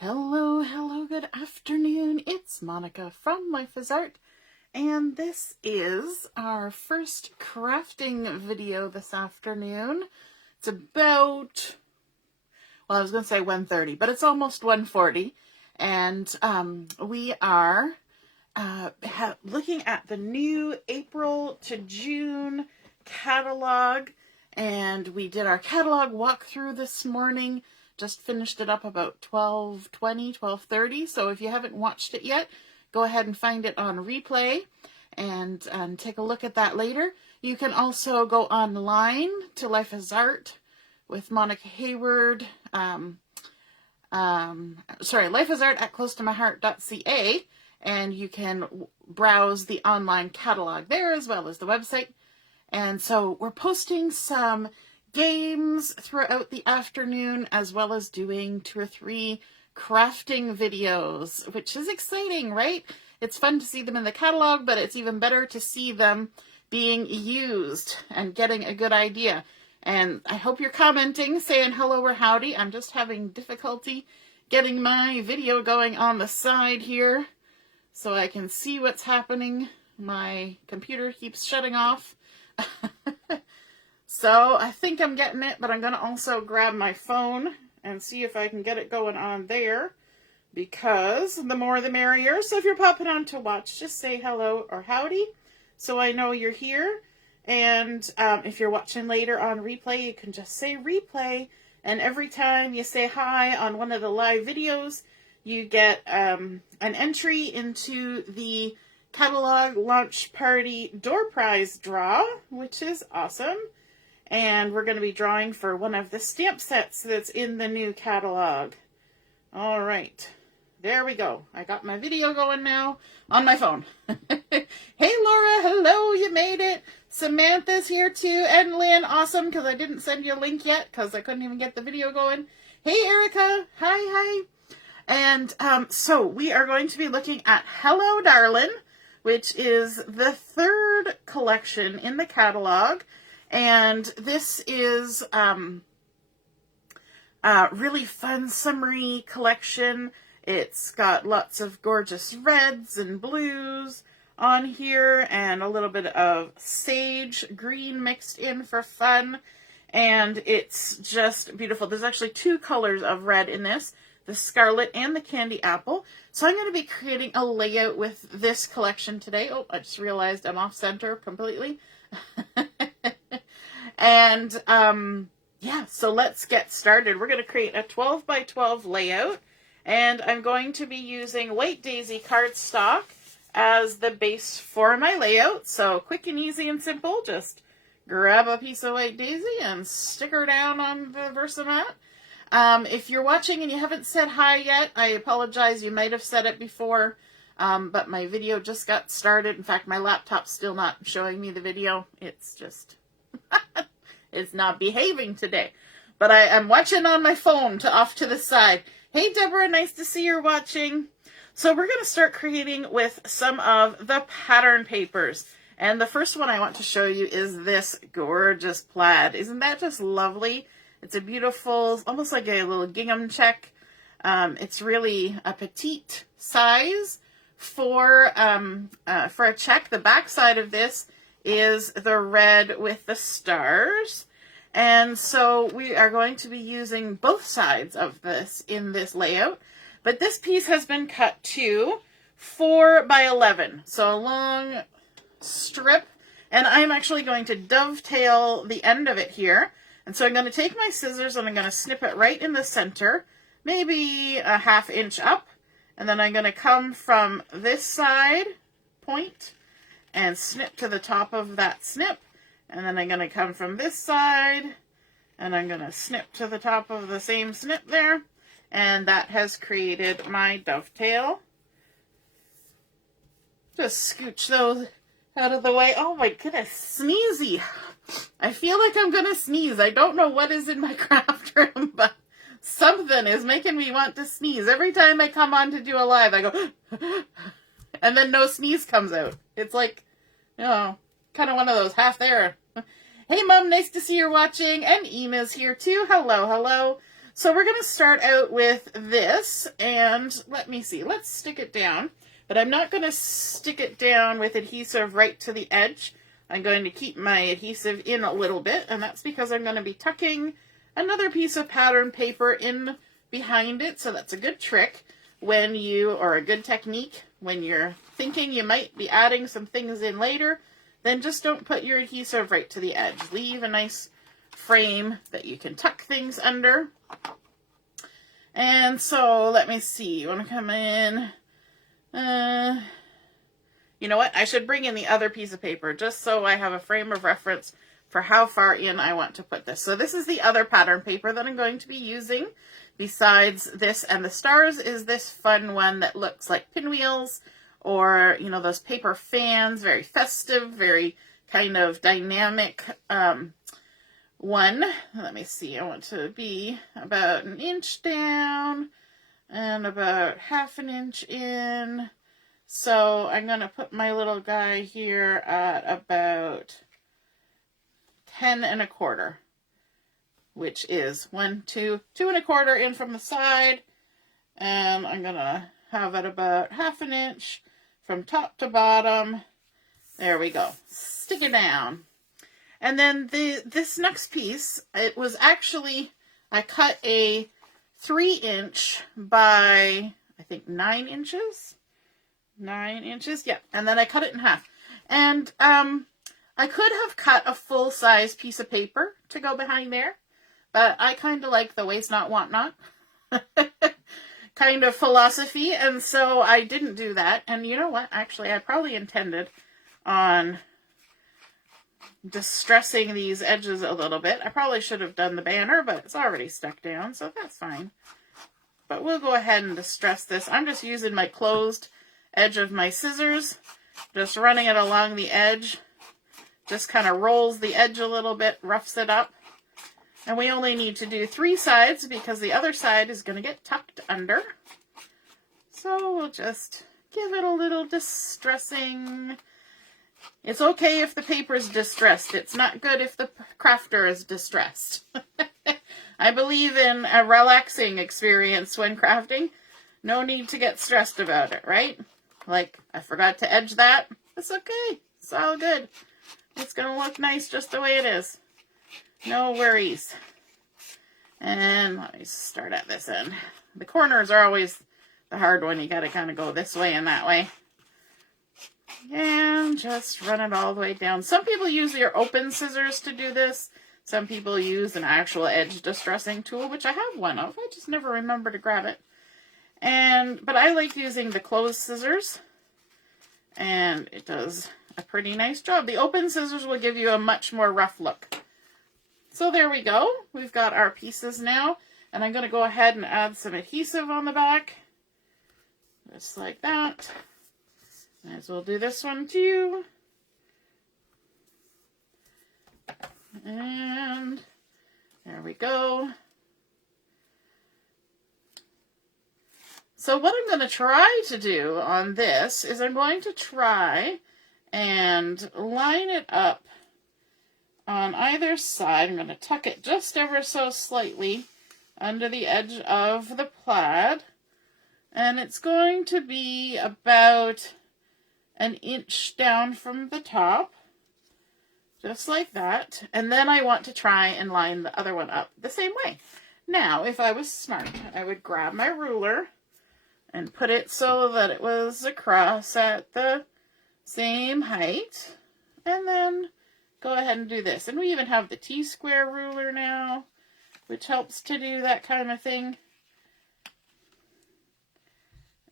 Hello, hello, good afternoon. It's Monica from Life is Art, and this is our first crafting video this afternoon. It's about, well, I was going to say 1:30, but it's almost 1:40, and we are looking at the new April to June catalog, and we did our catalog walkthrough this morning. Just finished it up about 12:20, 12:30. So if you haven't watched it yet, go ahead and find it on replay and take a look at that later. You can also go online to Life is Art with Monica Hayward. Life is Art at closetomyheart.ca, and you can browse the online catalog there as well as the website. And so we're posting some games throughout the afternoon, as well as doing 2 or 3 crafting videos, which is exciting, right? It's fun to see them in the catalog, but it's even better to see them being used and getting a good idea. And I hope you're commenting, saying hello or howdy. I'm just having difficulty getting my video going on the side here so I can see what's happening. My computer keeps shutting off. So I think I'm getting it, but I'm going to also grab my phone and see if I can get it going on there, because the more the merrier. So if you're popping on to watch, just say hello or howdy so I know you're here. And if you're watching later on replay, you can just say replay. And every time you say hi on one of the live videos, you get an entry into the catalog launch party door prize draw, which is awesome. And we're going to be drawing for one of the stamp sets that's in the new catalog. All right, there we go. I got my video going now on my phone. Hey, Laura, hello, you made it. Samantha's here too, and Lynn, awesome, because I didn't send you a link yet because I couldn't even get the video going. Hey, Erica, hi. And so we are going to be looking at Hello, Darlin, which is the 3rd collection in the catalog. And this is a really fun summery collection. It's got lots of gorgeous reds and blues on here, and a little bit of sage green mixed in for fun. And it's just beautiful. There's actually 2 colors of red in this, the scarlet and the candy apple. So I'm going to be creating a layout with this collection today. Oh, I just realized I'm off center completely. And yeah, so let's get started. We're going to create a 12 by 12 layout, and I'm going to be using White Daisy cardstock as the base for my layout. So quick and easy and simple. Just grab a piece of White Daisy and stick her down on the Versamat. If you're watching and you haven't said hi yet, I apologize. You might have said it before, but my video just got started. In fact, my laptop's still not showing me the video. It's just... it's not behaving today. But I am watching on my phone off to the side. Hey, Deborah, nice to see you're watching. So we're going to start creating with some of the pattern papers. And the first one I want to show you is this gorgeous plaid. Isn't that just lovely? It's a beautiful, almost like a little gingham check. It's really a petite size for a check. The back side of this is the red with the stars. And so we are going to be using both sides of this in this layout. But this piece has been cut to 4 by 11. So a long strip. And I'm actually going to dovetail the end of it here. And so I'm going to take my scissors and I'm going to snip it right in the center, maybe a 1/2 inch up. And then I'm going to come from this side, point, and snip to the top of that snip. And then I'm going to come from this side, and I'm going to snip to the top of the same snip there. And that has created my dovetail. Just scooch those out of the way. Oh my goodness, sneezy. I feel like I'm going to sneeze. I don't know what is in my craft room, but something is making me want to sneeze. Every time I come on to do a live, I go, and then no sneeze comes out. It's like, you know, kind of one of those half there. Hey, Mom, nice to see you're watching. And Ina's here too. Hello, hello. So we're going to start out with this, and let me see, let's stick it down. But I'm not going to stick it down with adhesive right to the edge. I'm going to keep my adhesive in a little bit, and that's because I'm going to be tucking another piece of pattern paper in behind it. So that's a good trick when you, or a good technique, when you're thinking you might be adding some things in later, then just don't put your adhesive right to the edge. Leave a nice frame that you can tuck things under. And so let me see, you want to come in, you know what, I should bring in the other piece of paper just so I have a frame of reference for how far in I want to put this. So this is the other pattern paper that I'm going to be using. Besides this and the stars is this fun one that looks like pinwheels, or, you know, those paper fans, very festive, very kind of dynamic one. Let me see, I want to be about an inch down and about half an inch in. So I'm going to put my little guy here at about 10 1/4, which is 1, 2, 2 1/4 in from the side. And I'm going to have it about half an inch from top to bottom. There we go. Stick it down. And then this next piece, it was actually, I cut a 3-inch by, I think, 9 inches. 9 inches, yeah. And then I cut it in half. And I could have cut a full-size piece of paper to go behind there, but I kind of like the waste not, want not kind of philosophy, and so I didn't do that. And you know what? Actually, I probably intended on distressing these edges a little bit. I probably should have done the banner, but it's already stuck down, so that's fine. But we'll go ahead and distress this. I'm just using my closed edge of my scissors, just running it along the edge. Just kind of rolls the edge a little bit, roughs it up. And we only need to do 3 sides because the other side is going to get tucked under. So we'll just give it a little distressing. It's okay if the paper is distressed. It's not good if the crafter is distressed. I believe in a relaxing experience when crafting. No need to get stressed about it, right? Like, I forgot to edge that. It's okay. It's all good. It's going to look nice just the way it is. No worries. And let me start at this end. The corners are always the hard one. You got to kind of go this way and that way. And just run it all the way down. Some people use your open scissors to do this. Some people use an actual edge distressing tool, which I have one of. I just never remember to grab it. But I like using the closed scissors. And it does a pretty nice job. The open scissors will give you a much more rough look. So there we go. We've got our pieces now. And I'm going to go ahead and add some adhesive on the back. Just like that. Might as well do this one too. And there we go. So what I'm going to try to do on this is I'm going to try and line it up on either side. I'm going to tuck it just ever so slightly under the edge of the plaid. And it's going to be about an inch down from the top. Just like that. And then I want to try and line the other one up the same way. Now, if I was smart, I would grab my ruler and put it so that it was across at the same height. And then go ahead and do this. And we even have the T-square ruler now, which helps to do that kind of thing.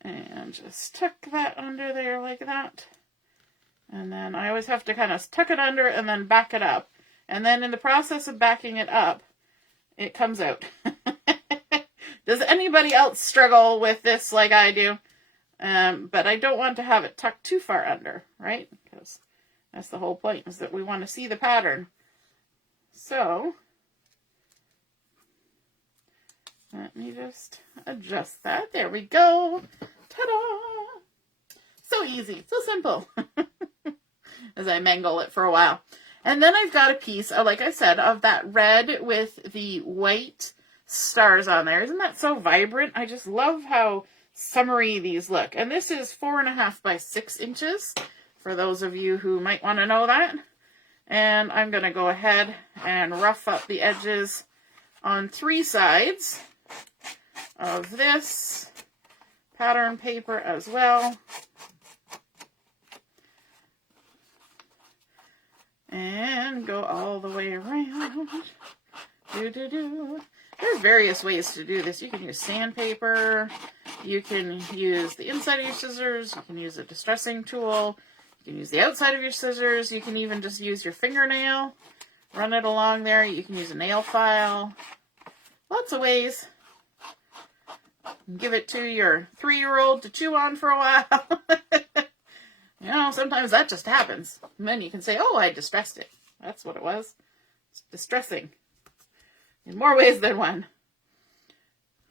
And just tuck that under there like that. And then I always have to kind of tuck it under and then back it up. And then in the process of backing it up, it comes out. Does anybody else struggle with this like I do? But I don't want to have it tucked too far under, right? Because that's the whole point, is that we want to see the pattern. So, let me just adjust that. There we go. Ta-da! So easy, so simple. As I mangle it for a while. And then I've got a piece, like I said, of that red with the white stars on there. Isn't that so vibrant? I just love how summery these look. And this is 4.5 by 6 inches, for those of you who might want to know that. And I'm going to go ahead and rough up the edges on 3 sides of this pattern paper as well. And go all the way around. There's various ways to do this. You can use sandpaper, you can use the inside of your scissors, you can use a distressing tool, you can use the outside of your scissors, you can even just use your fingernail, run it along there, you can use a nail file. Lots of ways. Give it to your 3-year-old to chew on for a while. You know, sometimes that just happens. And then you can say, oh, I distressed it. That's what it was. It's distressing. In more ways than one.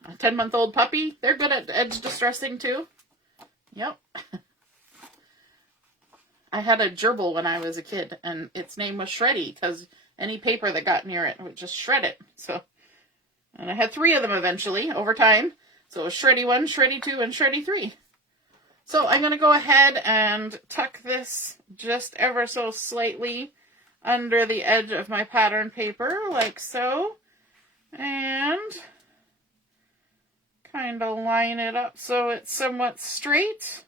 A 10-month-old puppy, they're good at edge distressing too. Yep. I had a gerbil when I was a kid, and its name was Shreddy, because any paper that got near it would just shred it. So, and I had 3 of them eventually, over time. So it was Shreddy 1, Shreddy 2, and Shreddy 3. So I'm going to go ahead and tuck this just ever so slightly under the edge of my pattern paper, like so. And kind of line it up so it's somewhat straight,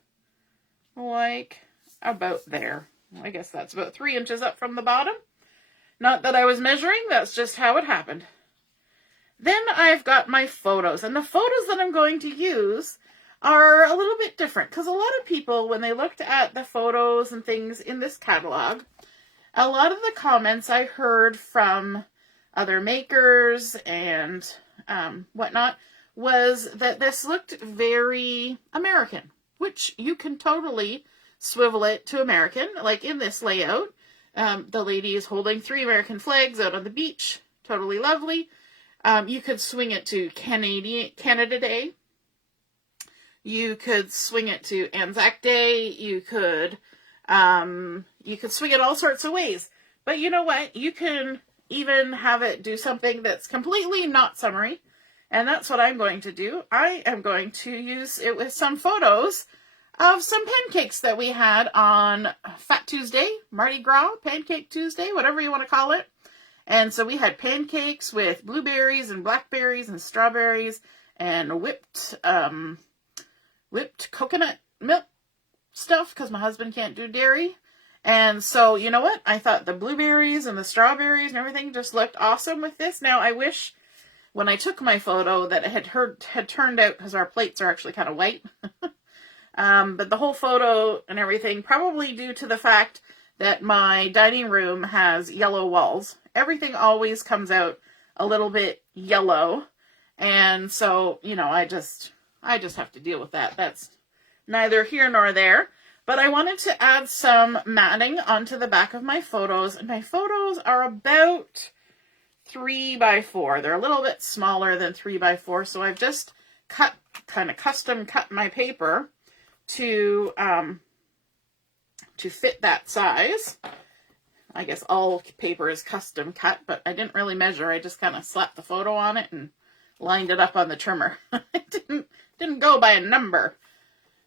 like about there. I guess that's about 3 inches up from the bottom. Not that I was measuring, that's just how it happened. Then I've got my photos, and the photos that I'm going to use are a little bit different, because a lot of people, when they looked at the photos and things in this catalog, a lot of the comments I heard from other makers and whatnot was that this looked very American, which you can totally swivel it to American, like in this layout. The lady is holding 3 American flags out on the beach, totally lovely. You could swing it to Canada Day. You could swing it to Anzac Day. You could swing it all sorts of ways. But you know what? You can even have it do something that's completely not summery. And that's what I'm going to do. I am going to use it with some photos of some pancakes that we had on Fat Tuesday, Mardi Gras, Pancake Tuesday, whatever you want to call it. And so we had pancakes with blueberries and blackberries and strawberries and whipped coconut milk stuff, because my husband can't do dairy. And so, you know what? I thought the blueberries and the strawberries and everything just looked awesome with this. Now, I wish when I took my photo that it had turned out, because our plates are actually kind of white. But the whole photo and everything, probably due to the fact that my dining room has yellow walls. Everything always comes out a little bit yellow. And so, you know, I just have to deal with that. That's neither here nor there. But I wanted to add some matting onto the back of my photos. And my photos are about 3 by 4. They're a little bit smaller than 3 by 4. So I've just custom cut my paper to fit that size. I guess all paper is custom cut, but I didn't really measure. I just kind of slapped the photo on it and lined it up on the trimmer. I didn't go by a number.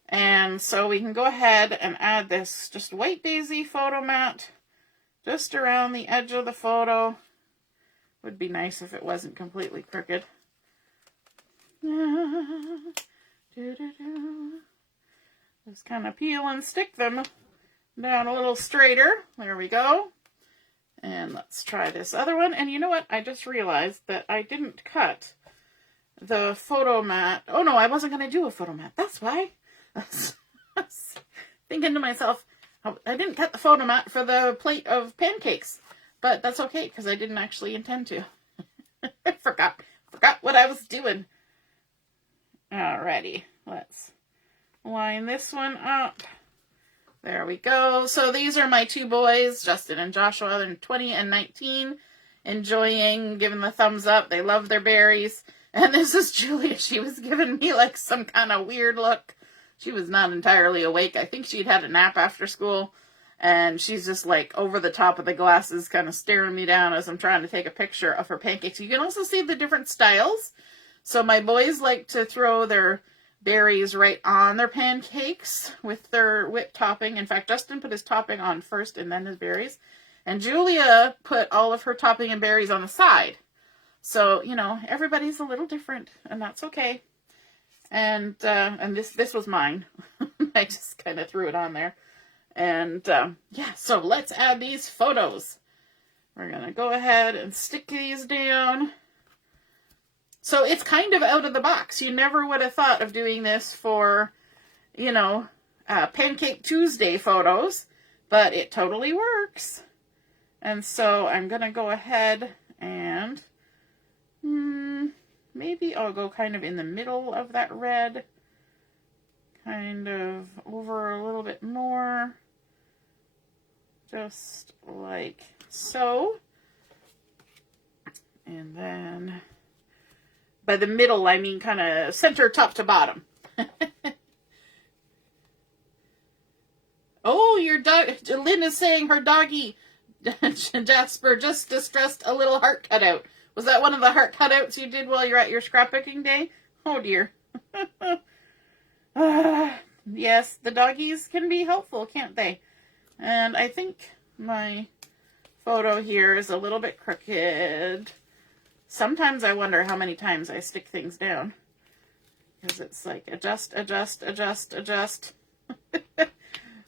And so we can go ahead and add this just white daisy photo mat just around the edge of the photo. Would be nice if it wasn't completely crooked. Just kind of peel and stick them down a little straighter. There we go. And let's try this other one. And you know what? I just realized that I didn't cut the photo mat. Oh no, I wasn't going to do a photo mat. That's why. I was thinking to myself, I didn't cut the photo mat for the plate of pancakes. But that's okay, because I didn't actually intend to. I forgot what I was doing. Alrighty, let's line this one up. There we go. So these are my 2 boys, Justin and Joshua. They're 20 and 19, enjoying, giving the thumbs up. They love their berries. And this is Julia. She was giving me like some kind of weird look. She was not entirely awake. I think she'd had a nap after school. And she's just like over the top of the glasses, kind of staring me down as I'm trying to take a picture of her pancakes. You can also see the different styles. So my boys like to throw their berries right on their pancakes with their whipped topping. In fact, Justin put his topping on first and then his berries. And Julia put all of her topping and berries on the side. So, you know, everybody's a little different, and that's okay. And this was mine. I just kind of threw it on there. And yeah, so let's add these photos. We're going to go ahead and stick these down. So it's kind of out of the box. You never would have thought of doing this for, you know, Pancake Tuesday photos, but it totally works. And so I'm going to go ahead and maybe I'll go kind of in the middle of that red, kind of over a little bit more, just like so. And then by the middle, I mean kind of center top to bottom. Oh, your dog, Lynn is saying her doggy, Jasper, just distressed a little heart cutout. Was that one of the heart cutouts you did while you're at your scrapbooking day? Oh dear. Yes, the doggies can be helpful, can't they? And I think my photo here is a little bit crooked. Sometimes I wonder how many times I stick things down. Because it's like adjust, adjust, adjust, adjust.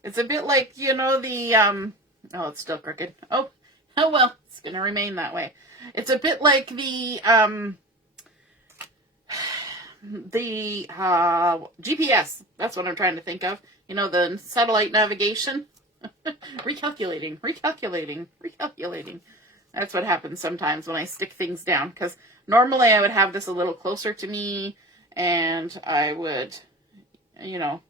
It's a bit like, you know, the, oh, it's still crooked. Oh well, it's going to remain that way. It's a bit like the GPS. That's what I'm trying to think of. You know, the satellite navigation. Recalculating. That's what happens sometimes when I stick things down. Because normally I would have this a little closer to me, and I would, you know,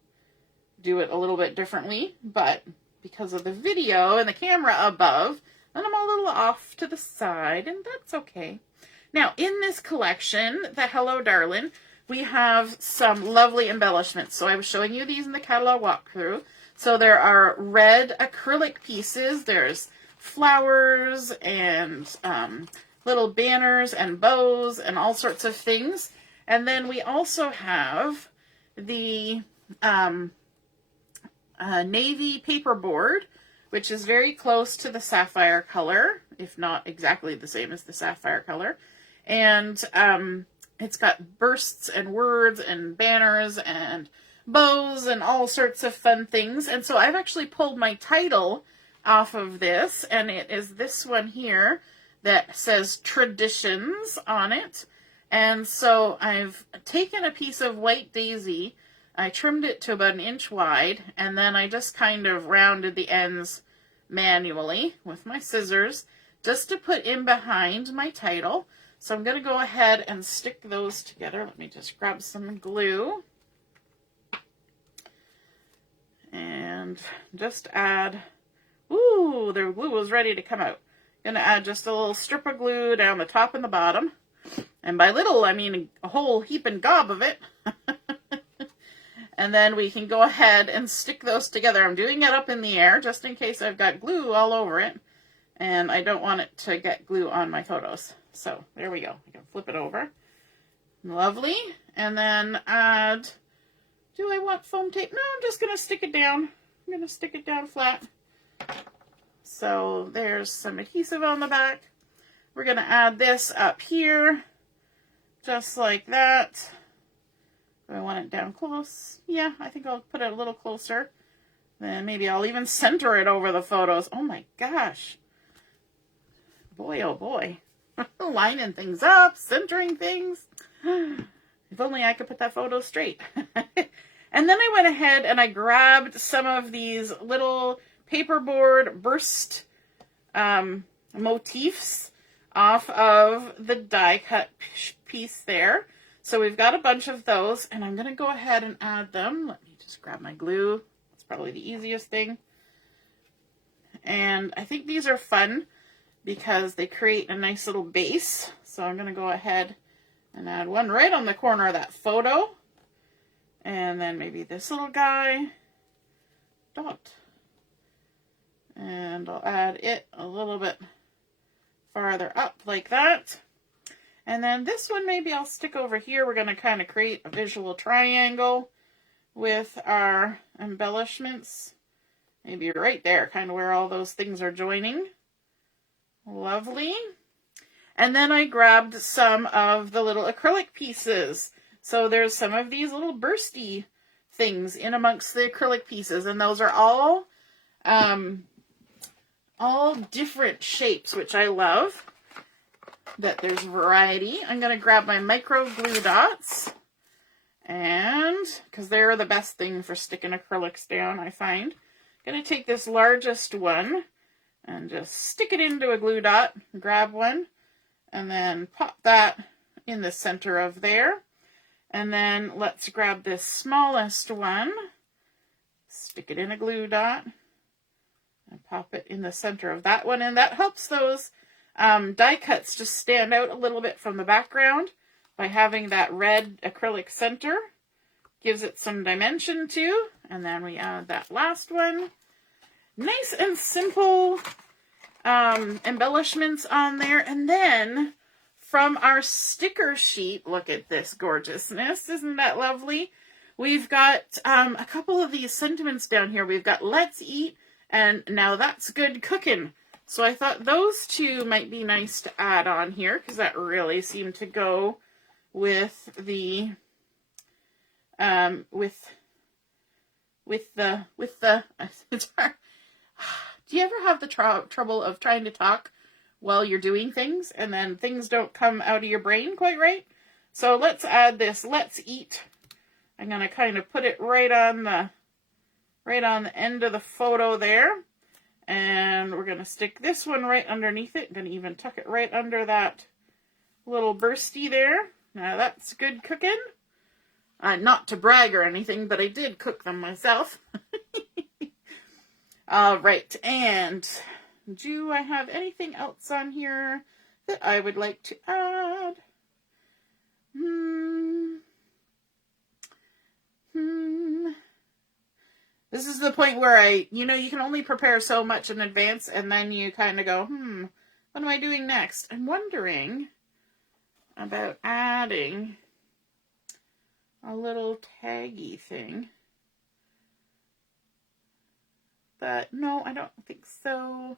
do it a little bit differently. But because of the video and the camera above, then I'm a little off to the side, and that's okay. Now, in this collection, the Hello Darlin, we have some lovely embellishments. So I was showing you these in the catalog walkthrough. So there are red acrylic pieces. There's flowers and little banners and bows and all sorts of things. And then we also have the navy paperboard, which is very close to the sapphire color, if not exactly the same as the sapphire color. And it's got bursts and words and banners and bows and all sorts of fun things. And so I've actually pulled my title off of this, and it is this one here that says Traditions on it. And so I've taken a piece of white daisy, I trimmed it to about 1 inch wide, and then I just kind of rounded the ends manually with my scissors just to put in behind my title. So I'm going to go ahead and stick those together. Let me just grab some glue and just add, ooh, the glue was ready to come out. Going to add just a little strip of glue down the top and the bottom. And by little, I mean a whole heap and gob of it. And then we can go ahead and stick those together. I'm doing it up in the air just in case I've got glue all over it. And I don't want it to get glue on my photos. So there we go. I can flip it over. Lovely. And then add, do I want foam tape? No, I'm just going to stick it down. I'm going to stick it down flat. So there's some adhesive on the back. We're going to add this up here. Just like that. Do I want it down close? Yeah, I think I'll put it a little closer. Then maybe I'll even center it over the photos. Oh my gosh. Boy, oh boy. Lining things up, centering things. If only I could put that photo straight. And then I went ahead and I grabbed some of these little paperboard burst motifs off of the die cut piece there. So we've got a bunch of those, and I'm going to go ahead and add them. Let me just grab my glue. That's probably the easiest thing. And I think these are fun because they create a nice little base. So I'm going to go ahead and add one right on the corner of that photo. And then maybe this little guy. Dot. And I'll add it a little bit farther up like that. And then this one maybe I'll stick over here. We're going to kind of create a visual triangle with our embellishments. Maybe right there, kind of where all those things are joining. Lovely. And then I grabbed some of the little acrylic pieces. So there's some of these little bursty things in amongst the acrylic pieces, and those are all different shapes, which I love, that there's variety. I'm going to grab my micro glue dots, and because they're the best thing for sticking acrylics down, I find. I'm going to take this largest one and just stick it into a glue dot, grab one, and then pop that in the center of there. And then let's grab this smallest one, stick it in a glue dot, and pop it in the center of that one. And that helps those die cuts just stand out a little bit from the background by having that red acrylic center. Gives it some dimension too. And then we add that last one. Nice and simple embellishments on there. And then from our sticker sheet, look at this gorgeousness. Isn't that lovely? We've got a couple of these sentiments down here. We've got let's eat and now that's good cooking. So I thought those two might be nice to add on here because that really seemed to go with the it's hard. Do you ever have the trouble of trying to talk while you're doing things and then things don't come out of your brain quite right? So let's add this let's eat. I'm going to kind of put it right on the end of the photo there. And we're going to stick this one right underneath it. I'm going to even tuck it right under that little bursty there. Now that's good cooking. Not to brag or anything, but I did cook them myself. All right, and do I have anything else on here that I would like to add? This is the point where you can only prepare so much in advance, and then you kind of go, what am I doing next? I'm wondering about adding a little taggy thing. But no, I don't think so.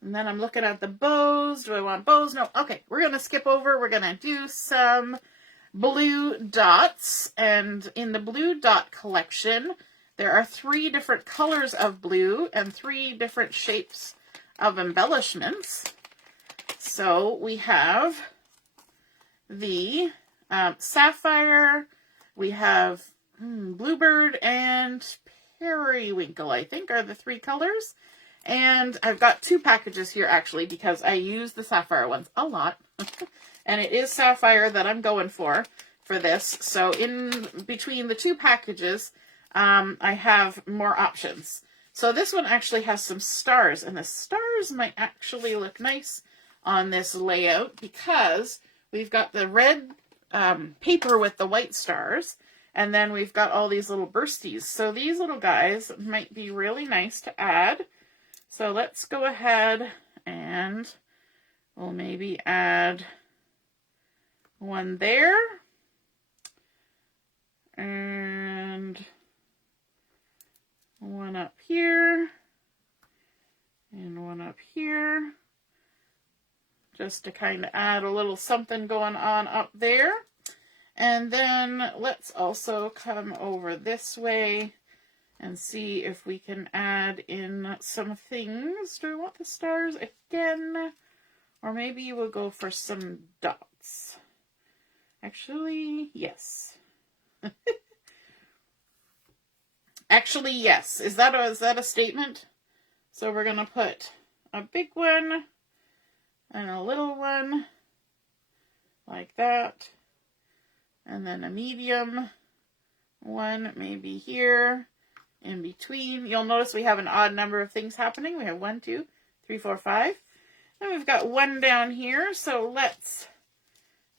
And then I'm looking at the bows. Do I want bows? No. Okay, we're going to skip over. We're going to do some blue dots. And in the blue dot collection, there are 3 different colors of blue and 3 different shapes of embellishments. So we have the sapphire, we have bluebird, and periwinkle, I think, are the 3 colors. And I've got 2 packages here, actually, because I use the sapphire ones a lot. And it is sapphire that I'm going for this. So in between the 2 packages, I have more options. So this one actually has some stars, and the stars might actually look nice on this layout because we've got the red paper with the white stars, and then we've got all these little bursties. So these little guys might be really nice to add. So let's go ahead and we'll maybe add one there. And one up here. And one up here. Just to kind of add a little something going on up there. And then let's also come over this way and see if we can add in some things. Do I want the stars again? Or maybe we'll go for some dots. Actually, yes. Actually, yes. Is that a statement? So we're going to put a big one and a little one like that. And then a medium one maybe here in between. You'll notice we have an odd number of things happening. We have 1, 2, 3, 4, 5. And we've got one down here. So let's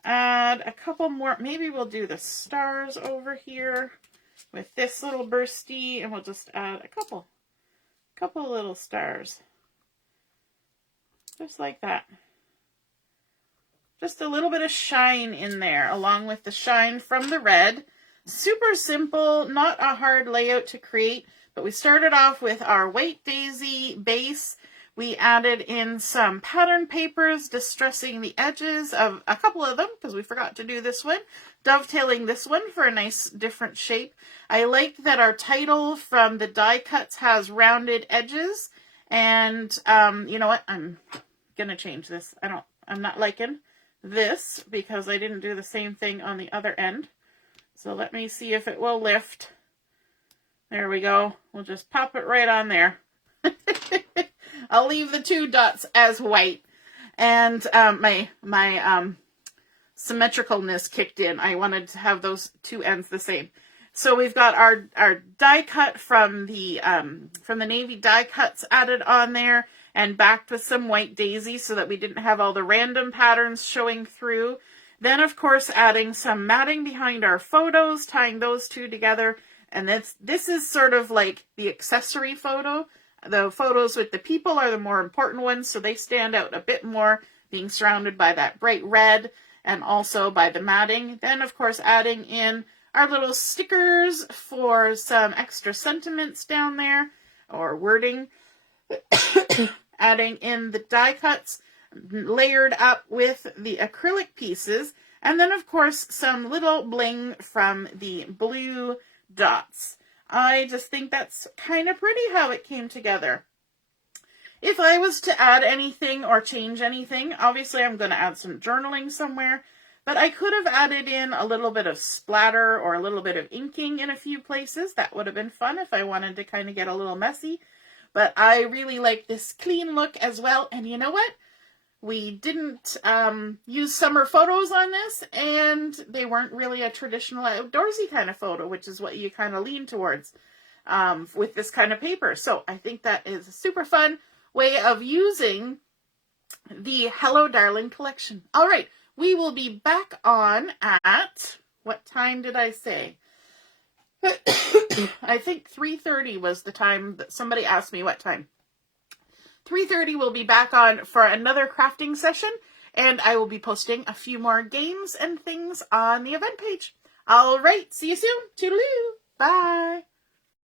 add a couple more. Maybe we'll do the stars over here with this little bursty, and we'll just add a couple couple of little stars. Just like that. Just a little bit of shine in there, along with the shine from the red. Super simple, not a hard layout to create, but we started off with our white daisy base. We added in some pattern papers, distressing the edges of a couple of them, because we forgot to do this one, dovetailing this one for a nice different shape. I like that our title from the die cuts has rounded edges, and you know what, I'm gonna change this. I'm not liking this because I didn't do the same thing on the other end. So let me see if it will lift. There we go. We'll just pop it right on there. I'll leave the 2 dots as white. And my symmetricalness kicked in. I wanted to have those 2 ends the same. So we've got our die cut from the navy die cuts added on there, and backed with some white daisy so that we didn't have all the random patterns showing through. Then, of course, adding some matting behind our photos, tying those 2 together. And this is sort of like the accessory photo. The photos with the people are the more important ones, so they stand out a bit more, being surrounded by that bright red and also by the matting. Then, of course, adding in our little stickers for some extra sentiments down there, or wording. Adding in the die cuts layered up with the acrylic pieces, and then of course some little bling from the blue dots. I just think that's kind of pretty how it came together. If I was to add anything or change anything, obviously I'm going to add some journaling somewhere, but I could have added in a little bit of splatter or a little bit of inking in a few places. That would have been fun if I wanted to kind of get a little messy. But I really like this clean look as well. And you know what? We didn't use summer photos on this, and they weren't really a traditional outdoorsy kind of photo, which is what you kind of lean towards with this kind of paper. So I think that is a super fun way of using the Hello Darlin collection. All right, we will be back on at, what time did I say? I think 3:30 was the time that somebody asked me what time. 3:30 we'll be back on for another crafting session, and I will be posting a few more games and things on the event page. All right, see you soon. Toodaloo. Bye.